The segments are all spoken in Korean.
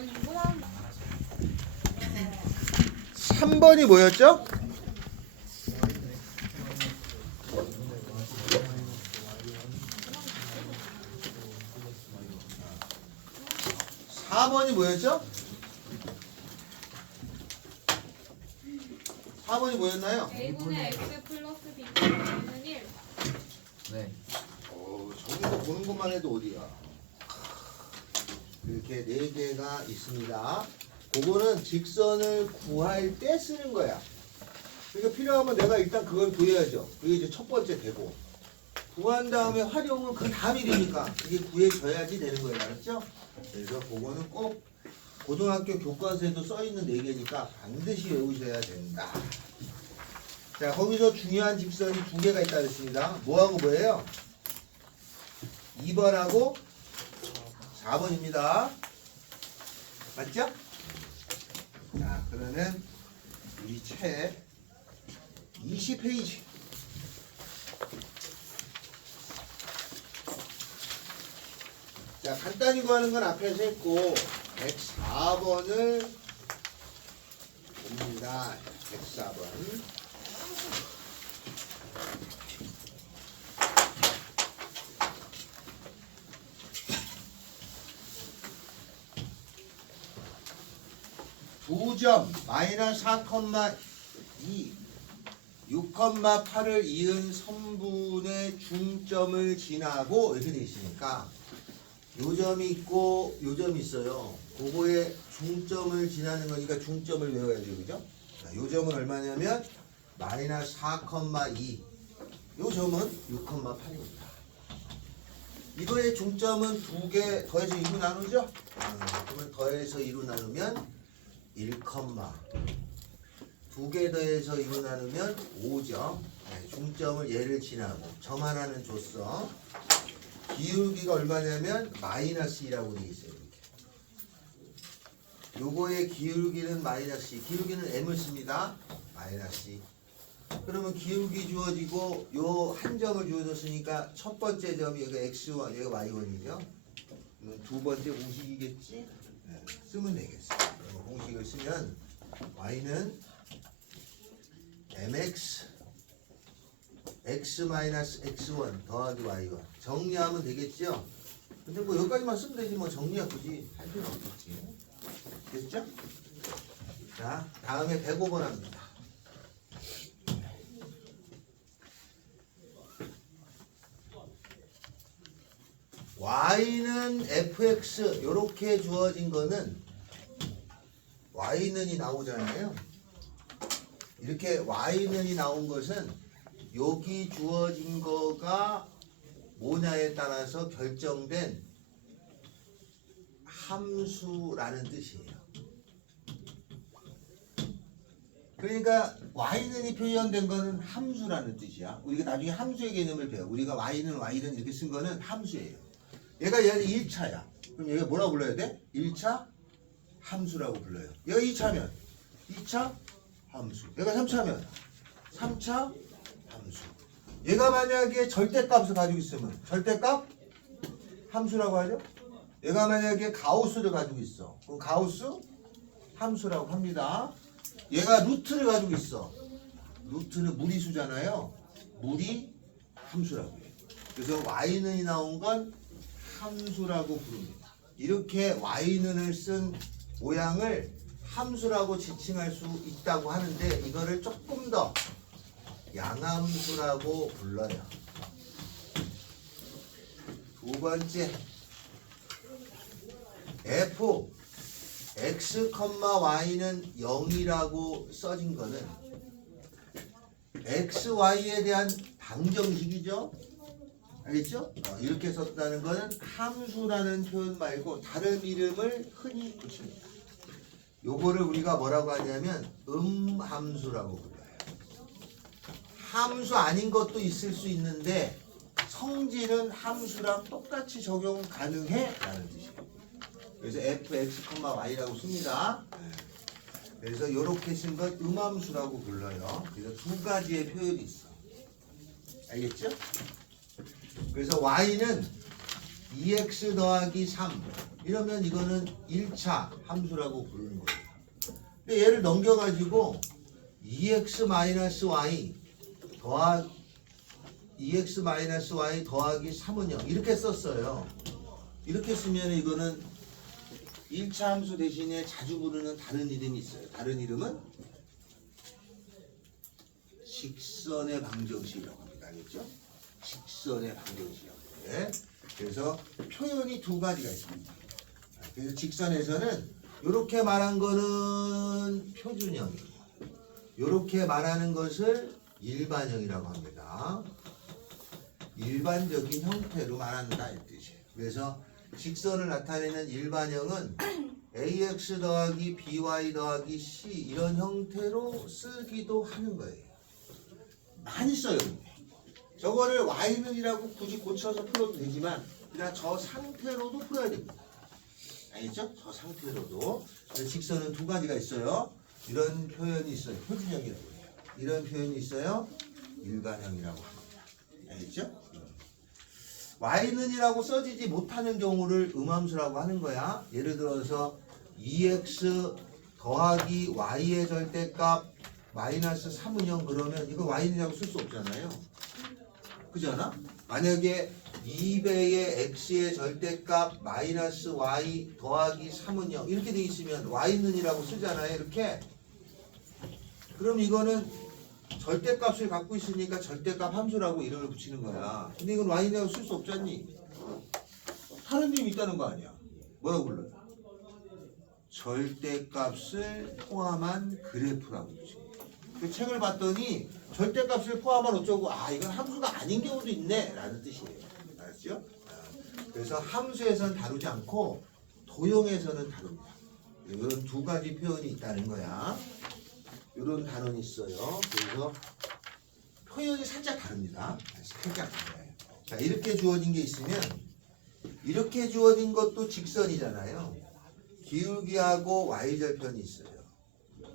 아니 이거만 3번이 뭐였죠? (4번이) 뭐였죠? 4번이 뭐였나요? a분의 x 플러스 b는 1. 네. 저기서 보는 것만 해도 어디야? 이렇게 4개가 있습니다. 그거는 직선을 구할 때 쓰는 거야. 그러니까 필요하면 내가 일단 그걸 구해야죠. 그게 이제 첫 번째 되고. 구한 다음에 활용은 그 다음이 되니까 이게 구해져야지 되는 거예요. 알았죠? 그래서 그거는 꼭 고등학교 교과서에도 써있는 4개니까 반드시 외우셔야 된다. 자, 거기서 중요한 직선이 2개가 있다 그랬습니다. 뭐하고 뭐예요? 2번하고 4번입니다. 맞죠? 자, 그러면 우리 책 20페이지. 자, 간단히 구하는 건 앞에서 했고 104번을 봅니다. 104번. 두 점 마이너스 4,2 6,8을 이은 선분의 중점을 지나고 이렇게 돼 있으니까 요 점이 있고 요 점이 있어요. 그거에 중점을 지나는 거니까 중점을 외워야죠. 그죠? 자, 요 점은 얼마냐면 마이너스 4,2 요 점은 6,8입니다. 이거의 중점은 2개 더해서 2로 나누죠? 그러면 더해서 2로 나누면 1, 2개 더해서 2로 나누면 5점. 중점을 얘를 지나고 점 하나는 줬어. 기울기가 얼마냐면 마이너스 2라고 되어 있어요. 이렇게. 요거의 기울기는 마이너스 2. 기울기는 m을 씁니다. 마이너스 2. 그러면 기울기 주어지고 요 한 점을 주어졌으니까 첫 번째 점이 여기가 x1, 여기가 y1이죠. 두 번째 공식이겠지? 네, 쓰면 되겠어. 그러면 공식을 쓰면 y는 mx x-x1 더하기 y1 정리하면 되겠죠? 근데 뭐 여기까지만 쓰면 되지 뭐 정리야 굳이 할 필요 없겠지. 됐죠? 자, 다음에 105번 합니다. y는 fx 요렇게 주어진 거는 y는이 나오잖아요. 이렇게 y는이 나온 것은 여기 주어진 거가 뭐냐에 따라서 결정된 함수라는 뜻이에요. 그러니까 y는이 표현된 거는 함수라는 뜻이야. 우리가 나중에 함수의 개념을 배워. 우리가 y는 이렇게 쓴 거는 함수예요. 얘가 얘는 1차야. 그럼 얘가 뭐라고 불러야 돼? 1차 함수라고 불러요. 얘가 2차면 2차 함수. 얘가 3차면 3차 함수. 얘가 만약에 절대값을 가지고 있으면 절대값 함수라고 하죠. 얘가 만약에 가우스를 가지고 있어. 그럼 가우스 함수라고 합니다. 얘가 루트를 가지고 있어. 루트는 무리수잖아요. 무리 함수라고 해요. 그래서 y는이 나온 건 함수라고 부릅니다. 이렇게 y는을 쓴 모양을 함수라고 지칭할 수 있다고 하는데 이거를 조금 더 양함수라고 불러요. 두 번째 f x, y는 0이라고 써진 거는 x, y에 대한 방정식이죠. 알겠죠? 이렇게 썼다는 거는 함수라는 표현 말고 다른 이름을 흔히 붙입니다. 요거를 우리가 뭐라고 하냐면 함수라고 불러요. 함수 아닌 것도 있을 수 있는데 성질은 함수랑 똑같이 적용 가능해 라는 뜻이에요. 그래서 fx, y라고 씁니다. 그래서 이렇게 쓴 건 음함수라고 불러요. 그래서 두 가지의 표현이 있어. 알겠죠? 그래서 y는 2x 더하기 3 이러면 이거는 1차 함수라고 부르는 거예요. 근데 얘를 넘겨가지고 2x-y 더하기 2x-y 더하기 3은 0 이렇게 썼어요. 이렇게 쓰면 이거는 1차 함수 대신에 자주 부르는 다른 이름이 있어요. 다른 이름은 직선의 방정식이라고 합니다. 알겠죠? 직선의 방정식이라고 해요. 그래서 표현이 두 가지가 있습니다. 그래서 직선에서는 이렇게 말한 거는 표준형이고 이렇게 말하는 것을 일반형이라고 합니다. 일반적인 형태로 말한다 이 뜻이에요. 그래서 직선을 나타내는 일반형은 ax 더하기 by 더하기 c 이런 형태로 쓰기도 하는 거예요. 많이 써요. 저거를 y는이라고 굳이 고쳐서 풀어도 되지만 그냥 저 상태로도 풀어야 됩니다. 알겠죠? 저 상태로도. 직선은 두 가지가 있어요. 이런 표현이 있어요. 표준형이라고 해요. 이런 표현이 있어요. 일반형이라고 합니다. 알겠죠? y는이라고 써지지 못하는 경우를 음함수라고 하는 거야. 예를 들어서 2x 더하기 y의 절대값 마이너스 3은 0 그러면 이거 y는이라고 쓸 수 없잖아요. 그지 않아? 만약에 2배의 x의 절대값 마이너스 y 더하기 3은 0 이렇게 돼 있으면 y는이라고 쓰잖아요. 이렇게. 그럼 이거는 절대값을 갖고 있으니까 절대값 함수라고 이름을 붙이는 거야. 근데 이건 y라고 쓸 수 없잖니? 다른 이름이 있다는 거 아니야? 뭐라고 불러요? 절대값을 포함한 그래프라고 그러지. 그 책을 봤더니 절대값을 포함한 어쩌고 이건 함수가 아닌 경우도 있네 라는 뜻이에요. 알았죠? 그래서 함수에서는 다루지 않고 도형에서는 다룹니다. 이런 두 가지 표현이 있다는 거야. 이런 단원이 있어요. 그래서 표현이 살짝 다릅니다. 살짝 달라요. 자, 이렇게 주어진 게 있으면 이렇게 주어진 것도 직선이잖아요. 기울기하고 y절편이 있어요.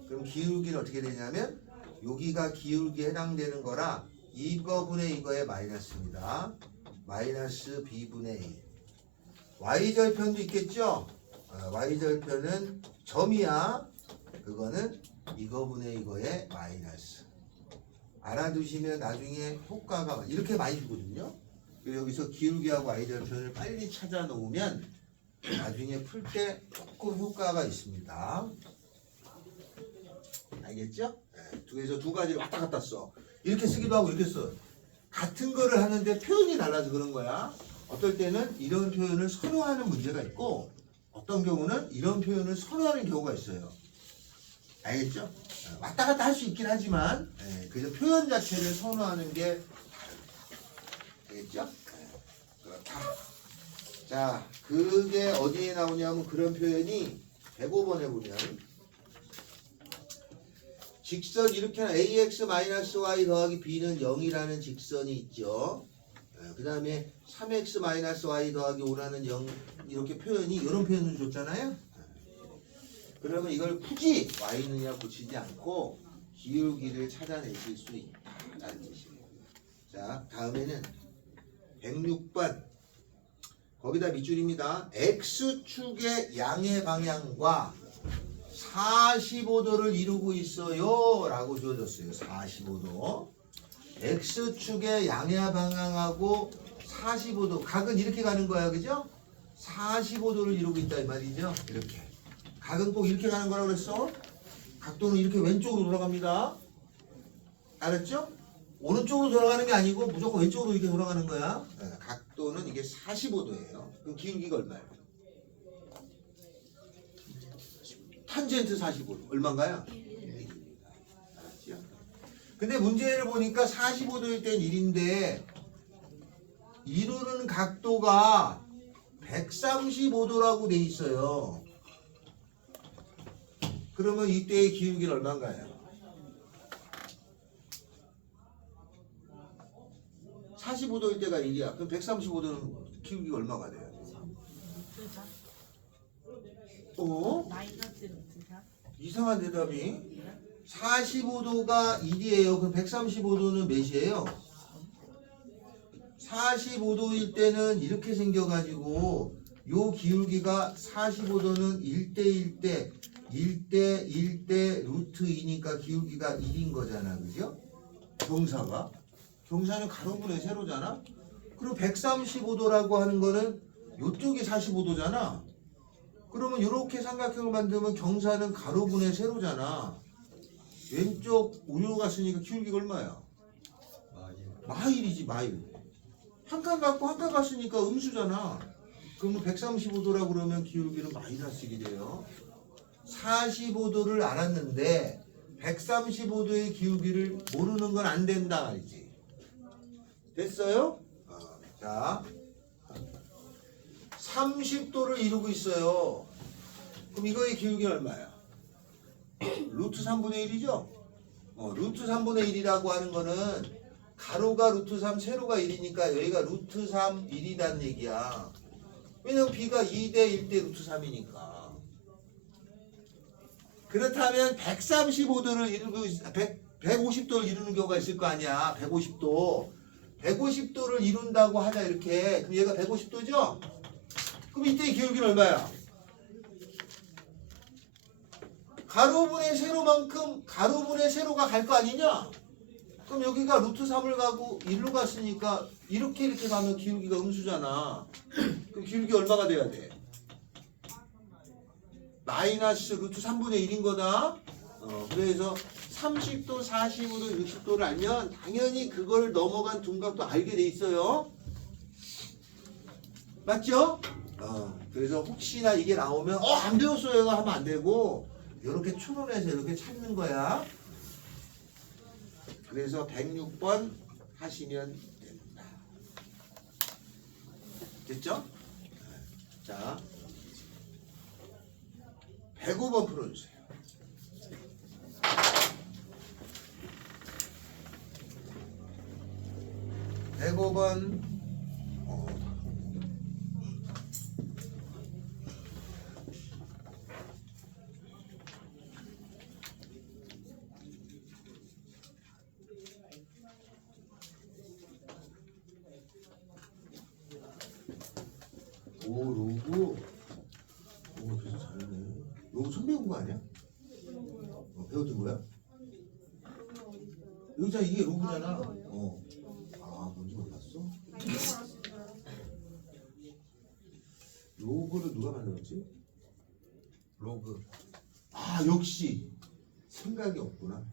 그럼 기울기는 어떻게 되냐면 여기가 기울기에 해당되는 거라 이거분의 이거의 마이너스입니다. 마이너스 b분의 1. y절편도 있겠죠? y절편은 점이야. 그거는 이거분의 이거의 마이너스. 알아두시면 나중에 효과가 이렇게 많이 주거든요. 여기서 기울기하고 y절편을 빨리 찾아 놓으면 나중에 풀 때 조금 효과가 있습니다. 알겠죠? 그래서 두 가지를 왔다 갔다 써. 이렇게 쓰기도 하고 이렇게 써. 같은 거를 하는데 표현이 달라서 그런 거야. 어떨 때는 이런 표현을 선호하는 문제가 있고 어떤 경우는 이런 표현을 선호하는 경우가 있어요. 알겠죠? 왔다 갔다 할 수 있긴 하지만 그래서 표현 자체를 선호하는 게 다릅니다. 알겠죠? 그렇다. 자, 그게 어디에 나오냐면 그런 표현이 105번에 보면 직선 이렇게 ax-y 더하기 b는 0이라는 직선이 있죠. 그 다음에 3x-y 더하기 5라는 0 이렇게 표현이 이런 표현을 줬잖아요. 그러면 이걸 굳이 y는이라고 붙이지 않고 기울기를 찾아내실 수 있다라는 뜻이에요. 자, 다음에는 106번 거기다 밑줄입니다. x축의 양의 방향과 45도를 이루고 있어요 라고 주어졌어요. 45도. x축의 양의 방향하고 45도 각은 이렇게 가는 거야. 그죠? 45도를 이루고 있다 이 말이죠. 이렇게 각은 꼭 이렇게 가는 거라고 그랬어. 각도는 이렇게 왼쪽으로 돌아갑니다. 알았죠? 오른쪽으로 돌아가는 게 아니고 무조건 왼쪽으로 이렇게 돌아가는 거야. 각도는 이게 45도예요. 그럼 기울기가 얼마예요? 탄젠트 45도 얼마인가요? 1입니다. 알았죠? 근데 문제를 보니까 45도일 땐 1인데 이루는 각도가 135도라고 돼 있어요. 그러면 이때의 기울기는 얼마인가요? 45도일 때가 1이야. 그럼 135도는 기울기가 얼마가 돼요? 이상한 대답이 45도가 1이에요. 그럼 135도는 몇이에요? 45도일 때는 이렇게 생겨가지고 요 기울기가 45도는 1대 1대 루트 2니까 기울기가 1인 거잖아. 그죠? 경사가. 경사는 가로분의 세로잖아. 그리고 135도라고 하는 거는 요쪽이 45도잖아. 그러면 이렇게 삼각형을 만들면 경사는 가로분의 세로잖아. 왼쪽 우로 갔으니까 기울기가 얼마야? 마일이지 마일. 한 칸 갖고 한 칸 갔으니까 음수잖아. 그러면 135도라고 그러면 기울기는 마이너스 1이 돼요. 45도를 알았는데 135도의 기울기를 모르는 건 안 된다 말이지. 됐어요? 자, 30도를 이루고 있어요. 그럼 이거의 기울기는 얼마야? 루트 3분의 1이죠? 루트 3분의 1이라고 하는 거는 가로가 루트 3, 세로가 1이니까 여기가 루트 3, 1이라는 얘기야. 왜냐면 b가 2대 1대 루트 3이니까. 그렇다면 135도를 이루고 150도를 이루는 경우가 있을 거 아니야. 150도. 150도를 이룬다고 하자 이렇게. 그럼 얘가 150도죠? 그럼 이때의 기울기는 얼마야? 가로분의 세로만큼 가로분의 세로가 갈 거 아니냐? 그럼 여기가 루트 3을 가고 1로 갔으니까 이렇게 가면 기울기가 음수잖아. 그럼 기울기 얼마가 돼야 돼? 마이너스 루트 3분의 1인 거다. 그래서 30도, 45도, 60도를 알면 당연히 그걸 넘어간 둔각도 알게 돼 있어요. 맞죠? 그래서 혹시나 이게 나오면 안 배웠어요 하면 안 되고 이렇게 추론해서 이렇게 찾는 거야. 그래서 106번 하시면 됩니다. 됐죠? 자, 105번 풀어주세요. 105번. 오, 로그. 오, 진짜 잘하네. 로그 처음 배운 거 아니야? 배웠던 거야? 여기자 이게 로그잖아. 뭔지 몰랐어? 로그를 누가 만들었지? 로그. 역시 생각이 없구나.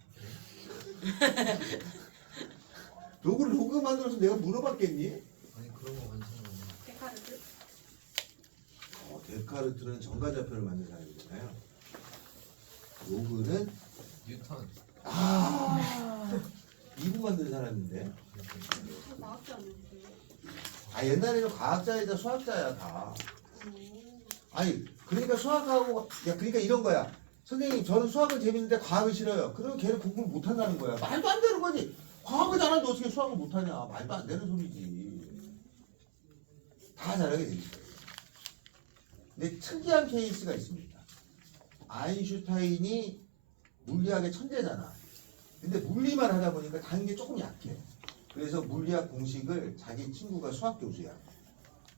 로그를 로그 만들어서 내가 물어봤겠니? 아니 그런 거 완성은 데카르트? 데카르트는 정가좌표를 만든 사람이잖아요. 로그는 뉴턴. 이분 만든 사람인데. 저 나왔지 않는데. 옛날에는 과학자이자 수학자야 다. 아니 그러니까 수학하고 그러니까 이런 거야. 선생님 저는 수학은 재밌는데 과학은 싫어요. 그러면 걔는 공부를 못한다는 거야. 말도 안 되는 거지. 과학을 잘하는데 어떻게 수학을 못하냐. 말도 안 되는 소리지. 다 잘하게 돼 있어요. 근데 특이한 케이스가 있습니다. 아인슈타인이 물리학의 천재잖아. 근데 물리만 하다 보니까 다른 게 조금 약해. 그래서 물리학 공식을 자기 친구가 수학 교수야.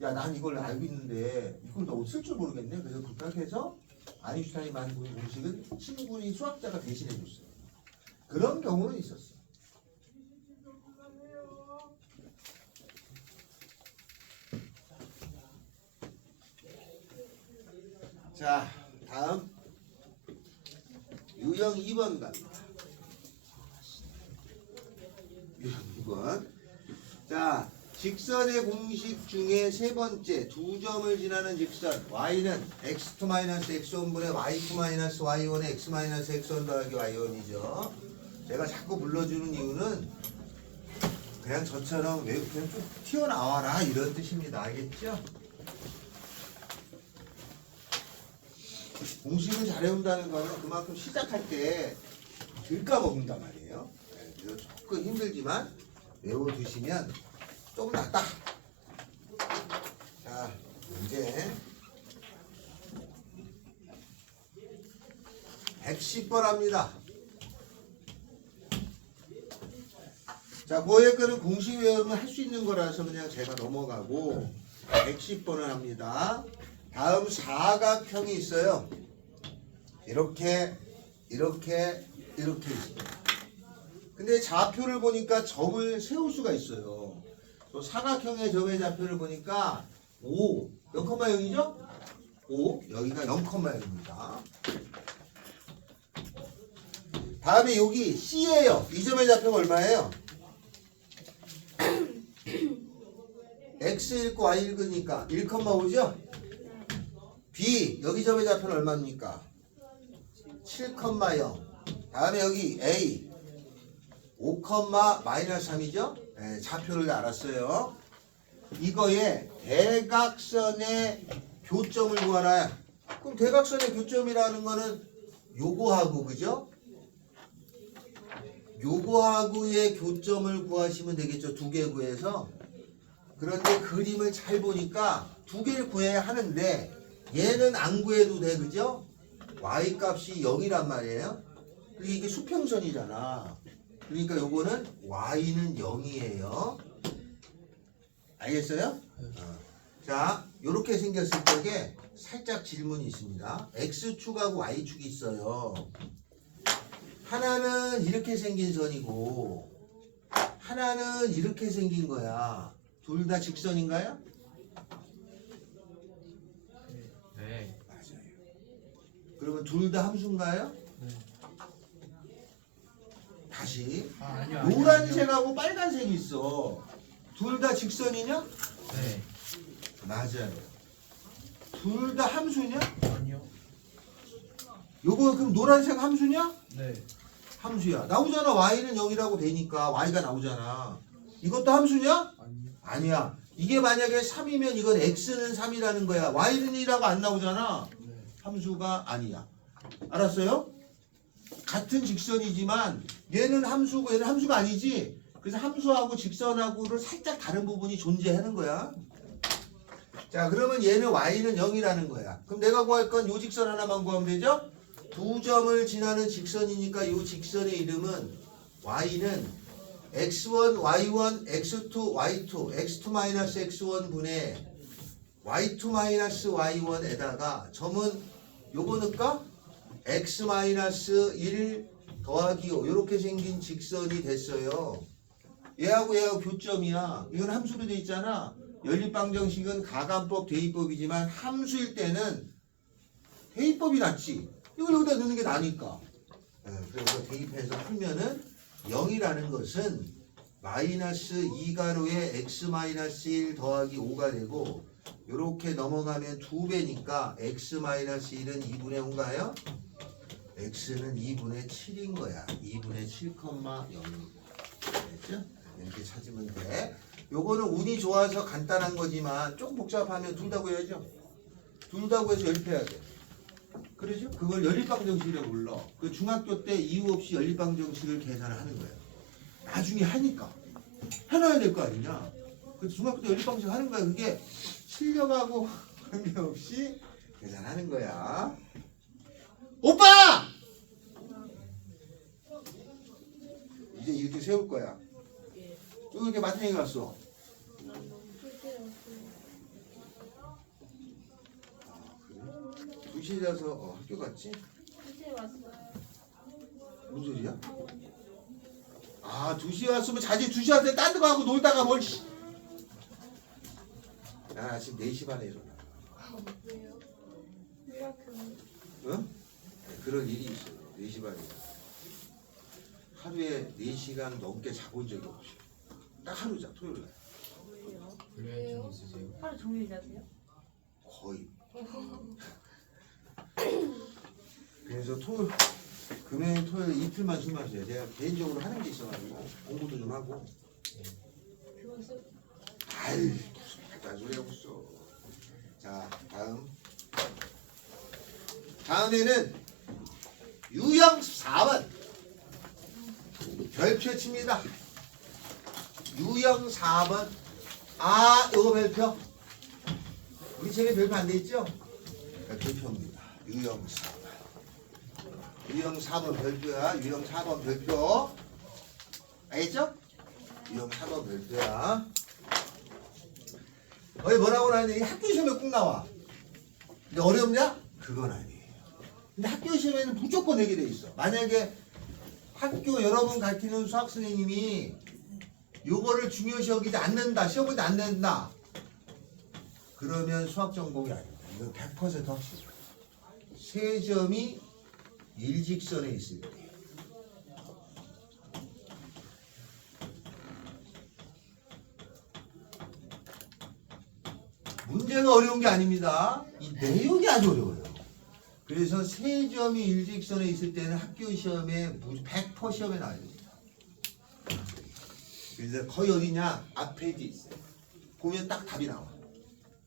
야, 난 이걸 알고 있는데 이걸 너 쓸 줄 모르겠네. 그래서 부탁해서 아인슈타인이 만든 공식을 친구인 수학자가 대신해 줬어요. 그런 경우는 있었어. 자, 다음 유형 2번 갑니다. 유형 2번. 자, 직선의 공식 중에 세 번째 두 점을 지나는 직선 y는 x2-x1분의 y2-y1의 x-x1 더하기 y1이죠. 제가 자꾸 불러주는 이유는 그냥 저처럼 왜 그냥 좀 튀어나와라 이런 뜻입니다. 알겠죠? 공식을 잘 외운다는 거는 그만큼 시작할 때 들까 먹는단 말이에요. 그래서 조금 힘들지만 외워두시면 조금 낫다. 자, 문제 110번 합니다. 자, 그의 거는 공식 외우면 할 수 있는 거라서 그냥 제가 넘어가고 110번을 합니다. 다음 사각형이 있어요. 이렇게 이렇게 이렇게 있습니다. 근데 좌표를 보니까 점을 세울 수가 있어요. 또 사각형의 점의 좌표를 보니까 5, 0,0이죠? 5, 여기가 0,0입니다. 다음에 여기 C예요. 이 점의 좌표가 얼마예요? X 읽고 Y 읽으니까 1,5죠? B, 여기 점의 좌표는 얼마입니까? 7,0. 다음에 여기 A 5,-3이죠? 네, 좌표를 알았어요. 이거에 대각선의 교점을 구하라. 그럼 대각선의 교점이라는 거는 요거하고 그죠? 요거하고의 교점을 구하시면 되겠죠. 두 개 구해서. 그런데 그림을 잘 보니까 두 개를 구해야 하는데 얘는 안 구해도 돼. 그죠? y 값이 0이란 말이에요. 그리고 이게 수평선이잖아. 그러니까 요거는 y는 0이에요. 알겠어요? 자, 요렇게 생겼을 적에 살짝 질문이 있습니다. x축하고 y축이 있어요. 하나는 이렇게 생긴 선이고 하나는 이렇게 생긴 거야. 둘 다 직선인가요? 네. 맞아요. 그러면 둘 다 함수인가요? 네. 다시 아니요. 노란색하고 빨간색이 있어. 둘 다 직선이냐? 네. 맞아요. 둘 다 함수냐? 아니요. 요거 그럼 노란색 함수냐? 네. 함수야. 나오잖아. y는 0이라고 되니까 y가 나오잖아. 이것도 함수냐? 아니요. 아니야. 이게 만약에 3이면 이건 x는 3이라는 거야. y는 2라고 안 나오잖아. 네. 함수가 아니야. 알았어요? 같은 직선이지만 얘는 함수고 얘는 함수가 아니지. 그래서 함수하고 직선하고를 살짝 다른 부분이 존재하는 거야. 자, 그러면 얘는 y는 0이라는 거야. 그럼 내가 구할 건 요 직선 하나만 구하면 되죠? 두 점을 지나는 직선이니까 요 직선의 이름은 y는 x1, y1, x2, y2, x2-x1 분의 y2-y1에다가 점은 요거 넣을까? x-1 더하기 5 이렇게 생긴 직선이 됐어요. 얘하고 얘하고 교점이야. 이건 함수로 돼 있잖아. 연립방정식은 가감법, 대입법이지만 함수일 때는 대입법이 낫지. 이걸 여기다 넣는 게 나니까. 그래서 대입해서 풀면은 0이라는 것은 마이너스 2가로에 x-1 더하기 5가 되고 이렇게 넘어가면 2배니까 x-1은 2분의 5인가요? x는 2분의 7인 거야. 2분의 7,0입니다. 됐죠? 이렇게 찾으면 돼. 요거는 운이 좋아서 간단한 거지만 조금 복잡하면 둘 다 구해야죠. 둘 다 구해서 연립해야 돼. 그러죠? 그걸 연립방정식이라고 불러. 그 중학교 때 이유 없이 연립방정식을 계산을 하는 거예요. 나중에 하니까 해놔야 될 거 아니냐. 그래서 중학교 때 연립방정식 하는 거야. 그게 실력하고 관계없이 계산하는 거야. 오빠! 이제 이렇게 세울 거야. 또 이렇게 마트에 갔어. 아, 그래? 2시에 자서 학교 갔지? 이제 왔어요. 무슨 소리야? 아, 2시에 왔으면 자지. 2시에 왔을 때 딴 데 가고 놀다가 뭘. 나 지금 4시 반에 일어나. 왜요? 이렇게 응? 그런 일이 있어. 4시 반에. 하루에 4시간 넘게 자본 적이 없어. 딱 하루 자, 토요일 날. 불면증 있으세요? 하루 종일 자세요? 거의. 그래서 금요일, 토요일 이틀만 술 마셔요. 제가 개인적으로 하는 게 있어가지고 공부도 좀 하고. 그것은 아이, 무슨 딴 소리 하고 있어. 자, 다음에는 유형 4번 별표 칩니다. 유형 4번. 아, 이거 별표. 우리 책에 별표 안 돼 있죠? 별표입니다. 유형 4번. 유형 4번 별표야. 유형 4번 별표. 알겠죠? 유형 4번 별표야. 거기 뭐라고 하냐? 학교 시험에 꼭 나와. 근데 어렵냐? 그건 아니에요. 근데 학교 시험에는 무조건 내게 돼 있어. 만약에 학교 여러분 가르치는 수학 선생님이 요거를 중요시 여기지 않는다, 시험 볼 때 안 낸다, 그러면 수학 전공이 아닙니다. 이건 100% 확실. 세 점이 일직선에 있을 때. 문제가 어려운 게 아닙니다. 이 내용이 아주 어려워요. 그래서 세 점이 일직선에 있을 때는 학교 시험에 100% 시험에 나와야 됩니다. 그래서 거의 어디냐? 앞페이지 있어요. 보면 딱 답이 나와.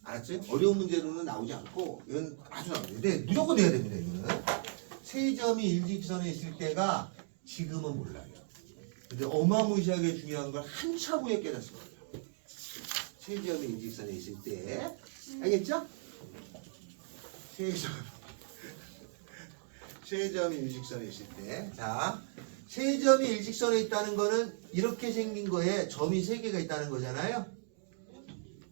알았지? 어려운 문제로는 나오지 않고 이건 아주 나와요. 근데 무조건 내야 됩니다. 이거는 세 점이 일직선에 있을 때가 지금은 몰라요. 근데 어마무시하게 중요한 걸 한참 후에 깨닫습니다. 세 점이 일직선에 있을 때, 알겠죠? 세 점이 일직선에 있을 때, 자, 세 점이 일직선에 있다는 거는 이렇게 생긴 거에 점이 세 개가 있다는 거잖아요.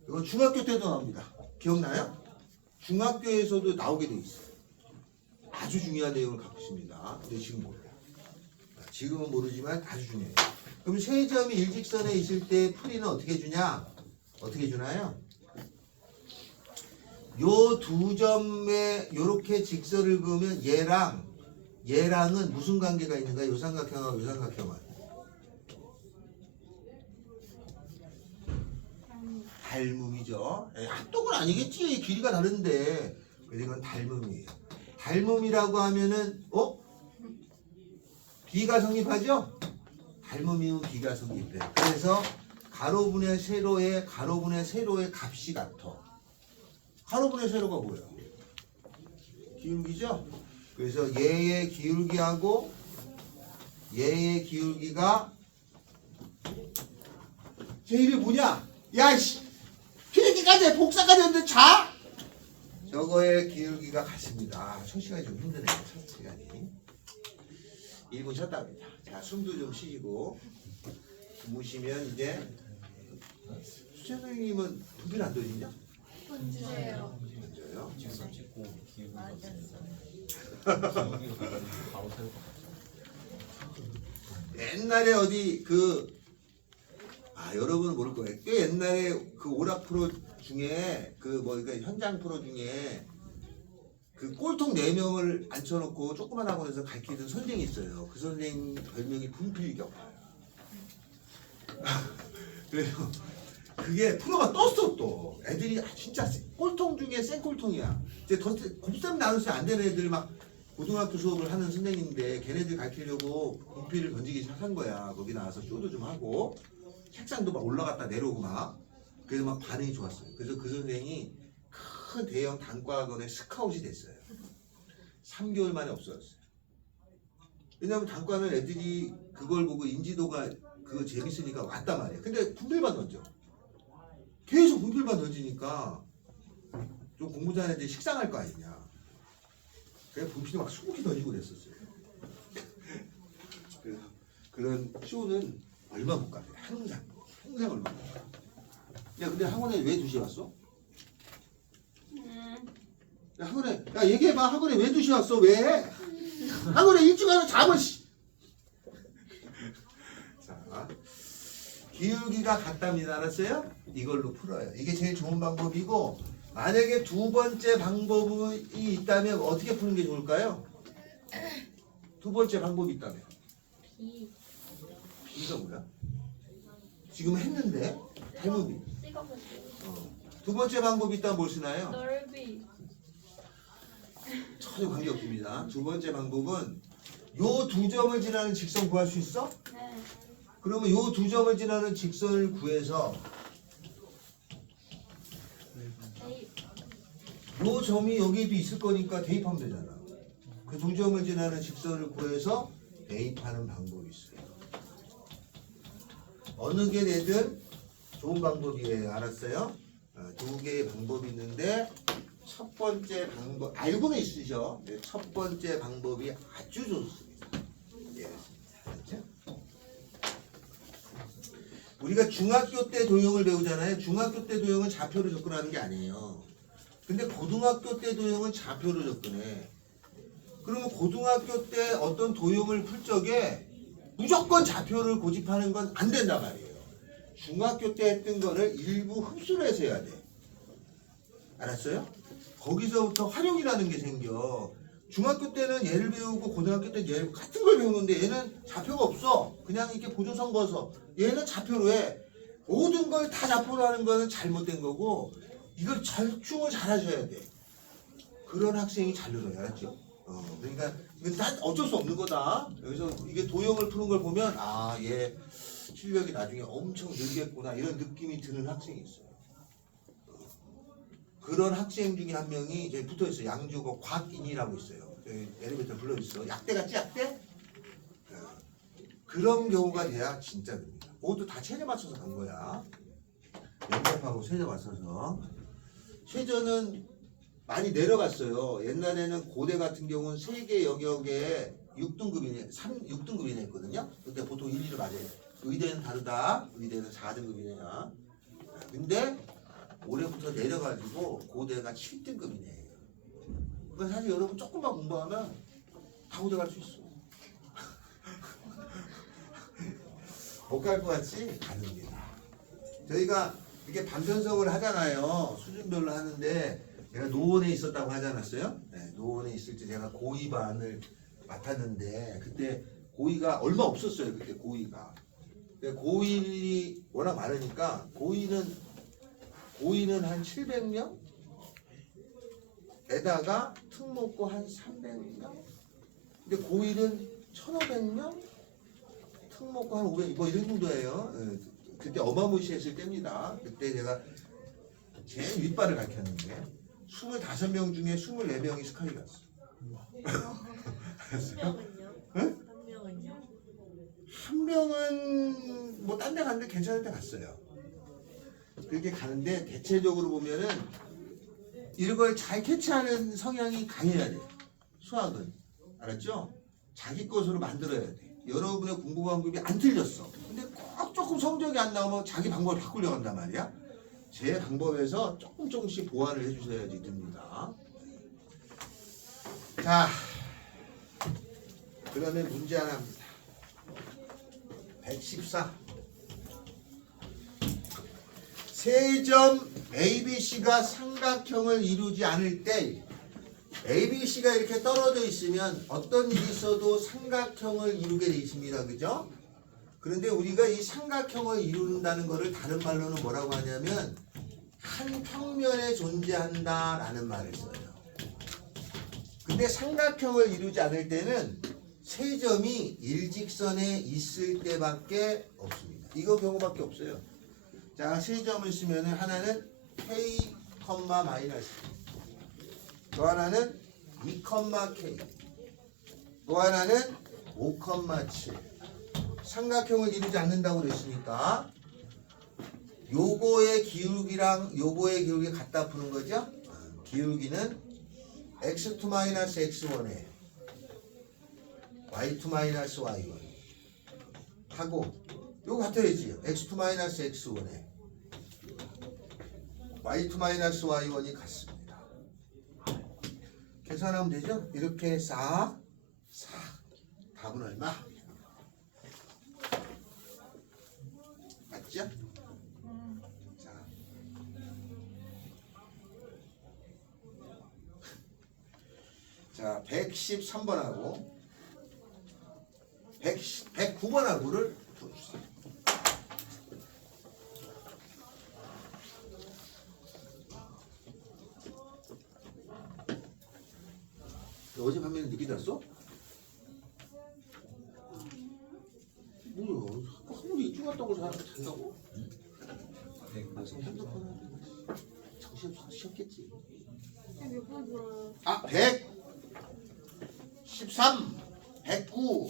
이건 중학교 때도 나옵니다. 기억나요? 중학교에서도 나오게 돼 있어요. 아주 중요한 내용을 갖고 있습니다. 근데 지금 몰라요. 지금은 모르지만 아주 중요해요. 그럼 세 점이 일직선에 있을 때 풀이는 어떻게 주냐? 어떻게 주나요? 요 두 점에 요렇게 직선을 그으면 얘랑은 무슨 관계가 있는가요? 요 삼각형하고 요 삼각형은 닮음이죠. 합동은 아니겠지. 길이가 다른데. 그래서 이건 닮음이에요. 닮음이라고 하면은 B가 성립하죠? 닮음이면 B가 성립해. 그래서 가로분의 세로의 값이 같아. 가로분의 세로가 뭐예요? 기울기죠? 그래서 얘의 기울기하고 얘의 기울기가 제 이름이 뭐냐? 야이씨! 기울기까지 복사까지 했는데 자? 저거의 기울기가 같습니다. 첫 시간이 좀 힘드네요. 첫 시간이 1분 쉬었답니다. 자, 숨도 좀 쉬시고 주무시면 이제 수재 선생님은 분필 안 던지냐? 주세요. 던져요? 직선 찍고 기울기 맞았어. 기울기 바로 세우고 옛날에 어디 여러분은 모를 거예요. 꽤 옛날에 그 오락 프로 중에 그러니까 현장 프로 중에 그 꼴통 4명을 앉혀놓고 조그만 학원에서 가르치던 선생이 있어요. 그 선생 별명이 분필격파예요. 그래서 그게 프로가 떴어 또. 애들이 진짜 꼴통 중에 센 꼴통이야. 이제 더 곱셈 나누면 안 되는 애들 막 고등학교 수업을 하는 선생님인데 걔네들 가르치려고 분필을 던지기 시작한 거야. 거기 나와서 쇼도 좀 하고 책상도 막 올라갔다 내려오고 막. 그래서 막 반응이 좋았어요. 그래서 그 선생이 큰 대형 단과학원에 스카웃이 됐어요. 3개월 만에 없어졌어요. 왜냐면 단과는 애들이 그걸 보고 인지도가 그거 재밌으니까 왔단 말이에요. 근데 분필만 던져. 계속 분필만 던지니까 좀 공부 잘하는 애들이 식상할 거 아니냐. 그래서 분필이 막 20개 던지고 그랬었어요. 그래서 그런 쇼는 얼마 못 가요. 항상 얼마 못 가. 야, 근데 학원에 왜 2시에 왔어? 야, 학원에, 야, 얘기해봐. 학원에 왜 2시에 왔어? 왜? 학원에 일찍 와서 자고, 씨. 자, 기울기가 같답니다. 알았어요? 이걸로 풀어요. 이게 제일 좋은 방법이고, 만약에 두 번째 방법이 있다면 어떻게 푸는 게 좋을까요? 두 번째 방법이 있다면. B. B가 뭐야? 지금 했는데, 닮음이. 찍어보세요. 두 번째 방법이 있다면 뭘 쓰나요? 넓이. 전혀 관계없습니다. 두 번째 방법은 요 두 점을 지나는 직선 구할 수 있어? 네. 그러면 요 두 점을 지나는 직선을 구해서 A. 요 점이 여기에도 있을 거니까 대입하면 되잖아. 그 두 점을 지나는 직선을 구해서 대입하는 방법이 있어요. 어느 게 되든 좋은 방법이에요. 알았어요? 두 개의 방법이 있는데 첫 번째 방법 알고는 있으셔. 첫 번째 방법이 아주 좋습니다. 예, 알았죠? 우리가 중학교 때 도형을 배우잖아요. 중학교 때 도형은 좌표로 접근하는 게 아니에요. 근데 고등학교 때 도형은 좌표로 접근해. 그러면 고등학교 때 어떤 도형을 풀 적에 무조건 좌표를 고집하는 건 안 된단 말이에요. 중학교 때 했던 거를 일부 흡수를 해서 해야 돼. 알았어요? 거기서부터 활용이라는 게 생겨. 중학교 때는 얘를 배우고 고등학교 때는 얘 같은 걸 배우는데 얘는 좌표가 없어. 그냥 이렇게 보조선 거서. 얘는 좌표로 해. 모든 걸 다 좌표로 하는 거는 잘못된 거고 이걸 절충을 잘 하셔야 돼. 그런 학생이 잘 늘어요. 알았죠? 그러니까 이건 다 어쩔 수 없는 거다. 여기서 이게 도형을 푸는 걸 보면 아, 얘 실력이 나중에 엄청 늘겠구나 이런 느낌이 드는 학생이 있어요. 그런 학생 중에 한 명이 이제 붙어 있어요. 양주고 곽인이라고 있어요. 저희 엘리베이터 불러주세요. 약대 같지 약대? 그런 경우가 돼야 진짜 됩니다. 모두 다 체제 맞춰서 간 거야. 연습하고 체제 맞춰서. 최저는 많이 내려갔어요. 옛날에는 고대 같은 경우는 세계 영역에 6등급이네, 6등급이네 했거든요. 근데 보통 1, 2를 맞아요. 의대는 다르다. 의대는 4등급이네요. 근데 올해부터 내려가지고 고대가 7등급이네. 그러니까 사실 여러분 조금만 공부하면 다 고대 갈 수 있어. 못 갈 것 같지? 가능합니다. 저희가 이렇게 반편성을 하잖아요. 수준별로 하는데 제가 노원에 있었다고 하지 않았어요? 네, 노원에 있을 때 제가 고의반을 맡았는데 그때 고의가 얼마 없었어요. 그때 고의가. 고의이 워낙 많으니까 고의는 한 700명? 에다가 특목고 한 300명? 근데 고의는 1500명? 특목고 한 500명? 뭐 이런 정도예요. 그때 어마무시했을 때입니다. 그때 제가 제일 윗발을 가르쳤는데 25명 중에 24명이 스카이 갔어. 한 명은요? 응? 한 명은요? 한 명은 뭐 딴 데 갔는데 괜찮은 데 갔어요. 그렇게 가는데 대체적으로 보면은 이런 걸 잘 캐치하는 성향이 강해야 돼. 수학은. 알았죠? 자기 것으로 만들어야 돼. 여러분의 공부 방법이 안 틀렸어. 근데 꼭 조금 성적이 안 나오면 자기 방법을 바꾸려고 한단 말이야. 제 방법에서 조금씩 보완을 해주셔야지 됩니다. 자, 그러면 문제 하나 합니다. 114. 세 점 ABC가 삼각형을 이루지 않을 때 ABC가 이렇게 떨어져 있으면 어떤 일이 있어도 삼각형을 이루게 돼 있습니다. 그죠? 그런데 우리가 이 삼각형을 이룬다는 것을 다른 말로는 뭐라고 하냐면 한 평면에 존재한다 라는 말을 써요. 근데 삼각형을 이루지 않을 때는 세 점이 일직선에 있을 때밖에 없습니다. 이거 경우밖에 없어요. 자, 세 점을 쓰면 하나는 K, 마이너스, 또 하나는 2, K, 또 하나는 5, 7. 삼각형을 이루지 않는다고 그랬으니까 요거의 기울기랑 요거의 기울기 갖다 푸는 거죠. 기울기는 x2 마이너스 x1에 y2 마이너스 y1 하고 요거 같아야지. x2 마이너스 x1에 y2 마이너스 y1이 같습니다. 계산하면 되죠? 이렇게 싹 답은 얼마? 맞죠? 자, 113번하고 109번하고를 풀어주세요. 어제 밤에 늦게 잤어? 뭐야? 하루 일찍 왔다고 잔다고? 방송 핸드폰 하는데 정신없어서 쉬었겠지. 몇번 들어요? 아, 113, 109.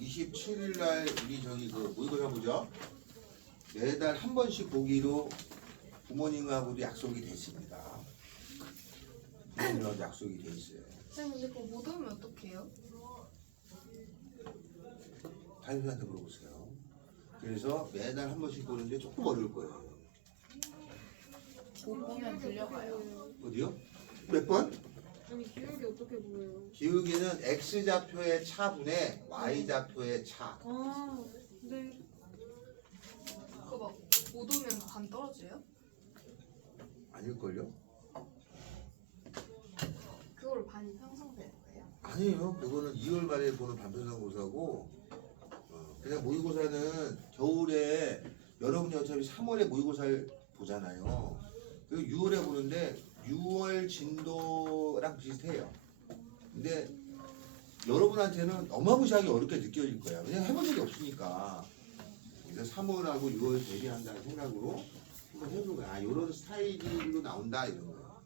(27일) 날 우리 저기 그 모의고사 보죠. 매달 한 번씩 보기로 부모님하고도 약속이 됐습니다. 부모님하고 약속이 돼 있어요. 쌤 근데 그거 못 오면 어떡해요? 담임선생님한테 물어보세요. 그래서 매달 한 번씩 보는데 조금 어려울 거예요. 못 보면 불려가요. 어디요? 몇 번? 아니 기억이 어떻게 보여요? 기울기는 x좌표의 차분의 y좌표의 차. 아 네. 그거 막 못 오면 반 떨어져요? 아닐걸요? 그걸로 반이 형성되는 거예요? 아니에요. 그거는 2월 말에 보는 반편성고사고 그냥 모의고사는 겨울에 여러분이 어차피 3월에 모의고사를 보잖아요. 그리고 6월에 보는데 6월 진도랑 비슷해요. 근데 여러분한테는 어마무시하게 어렵게 느껴질 거야. 왜냐면 해본 적이 없으니까. 그래서 3월하고 6월 대비한다는 생각으로 한번 해보는 거야. 아, 이런 스타일로 나온다 이런 거야.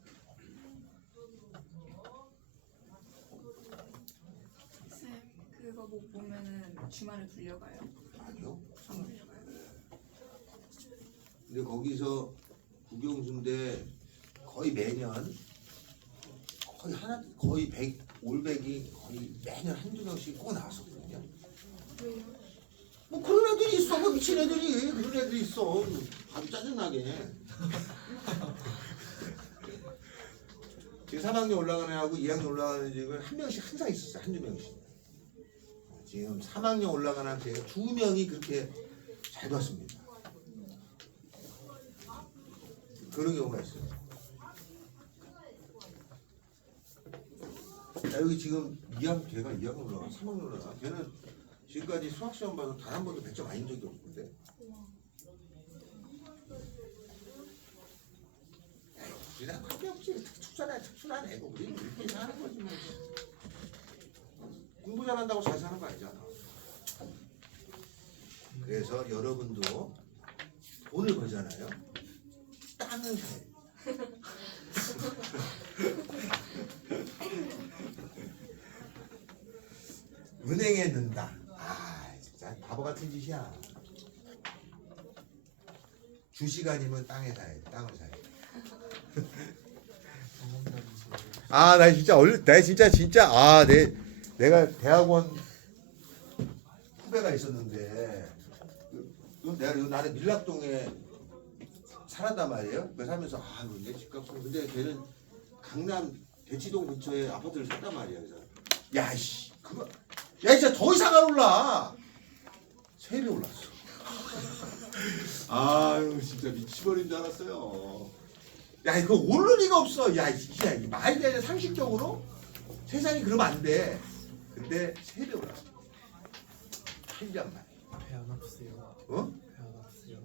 쌤 그거 못 보면은 주말에 불려가요? 아니요. 안 불려가요? 근데 거기서 국영수인데 거의 매년 거의 100 올백이 거의 매년 한두 명씩 꼭 나왔었거든요. 왜요? 뭐 그런 애들이 있어. 뭐 미친 애들이 그런 애들이 있어. 아주 짜증나게. 지금 3학년 올라가는 애하고 2학년 올라가는 애들 한 명씩 항상 있었어요. 한두 명씩. 지금 3학년 올라가는 애가 2명이 그렇게 잘 봤습니다. 그런 경우가 있어요. 야, 여기 지금 걔가 2학년 올라가 3학년 올라가. 걔는 지금까지 수학시험 봐서 단 한 번도 100점 아닌 적이 없는데. 우리랑 관계없지. 특출한 애고 우리는 이렇게 사는 거지 뭐. 공부 잘한다고 잘 사는 거 아니잖아. 그래서 여러분도 돈을 벌잖아요. 땅을 사야 돼. 은행에 넣는다. 아 진짜 바보 같은 짓이야. 주식 아니면 땅에 사야 돼. 땅을 사야 돼. 아 나 진짜 내가 대학원 후배가 있었는데 나는 밀락동에 살았단 말이에요. 그래서 살면서 내 집값 근데 걔는 강남 대치동 근처에 아파트를 샀단 말이야. 그래서 야이씨 그거 야 진짜 더 이상 안 올라. 3배 올랐어. 아유 진짜 미치버린 줄 알았어요. 야 이거 오를 리가 없어. 야 말이 되냐 상식적으로 세상이 그러면 안 돼. 근데 3배 올랐어. 8년 만에. 배 안 아프세요? 어? 배 안 아프세요?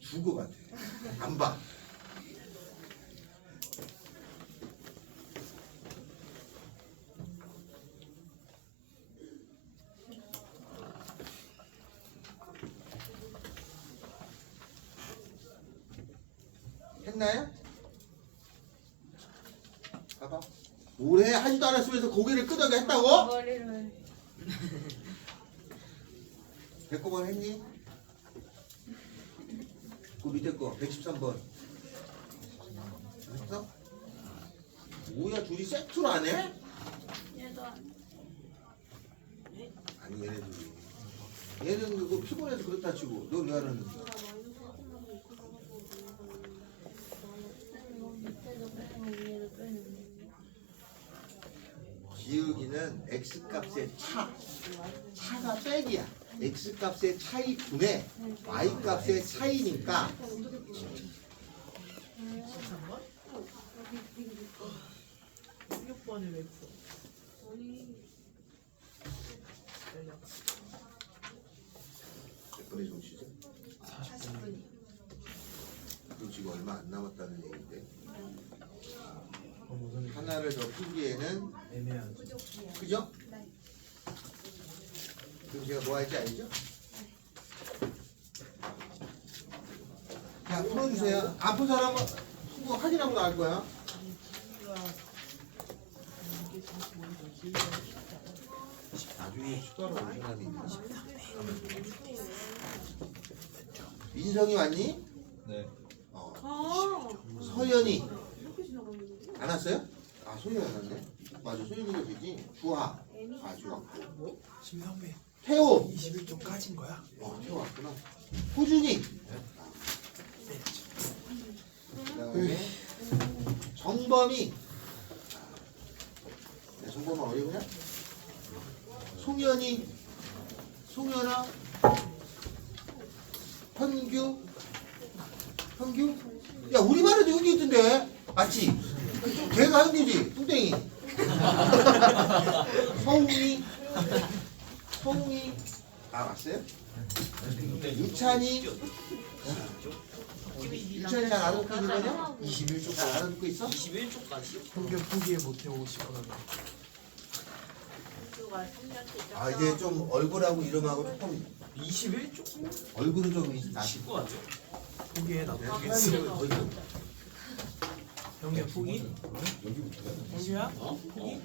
죽을 것 같아. 안 봐. 했나요? 봐봐. 올해 하지도 않았으면서 고개를 끄덕여 했다고? 머리를 109번 했니? 그 밑에 거 113번 했어? 뭐야 둘이 세트로 안 해? 얘도 안 아니 얘네 둘이 얘는 그거 피곤해서 그렇다 치고 너 왜 안 하는데? 기울기는 x값의 차가 백이야. x값의 차이 분의 y값의 차이니까 16번이 왜 있어? 몇 번의 정시죠? 40분이 그리고 지금 얼마 안 남았다는 얘기인데 무슨 하나를 더 풀기에는 애매하지. 그죠? 네. 그럼 제가 뭐 할지 알죠? 자 풀어주세요. 안 푼 사람은 수고 확인하고 나갈 거야. 나중에 추가로 올 사람이 있나? 민성이 왔니? 네. 서연이 이렇게 지나가는 안 왔어요? 아 소연이 안 왔네. 맞아 소연이가 되지. 주하 아주 왔고. 심상배 태호 21쪽까지인 거야? 태호 왔구나. 호준이 네. 그다음에 정범이 정범아 어디구냐? 송현이 송현아 현규 야 우리반에도 현규 있던데 맞지? 걔가 현규지 뚱땡이 성웅이 아 왔어요? 유찬이 유찬이 잘 알아듣고 있는 거냐? 21쪽. 잘 알아듣고 있어? 21쪽까지. 평균 포기에 못해 오시거나 아 이제 좀 얼굴하고 이름하고 조금 21쪽? 얼굴은 좀 낫지. 친구 같죠? 포기해 나도 포기했어. 형이야 포기? 형규야? 포기?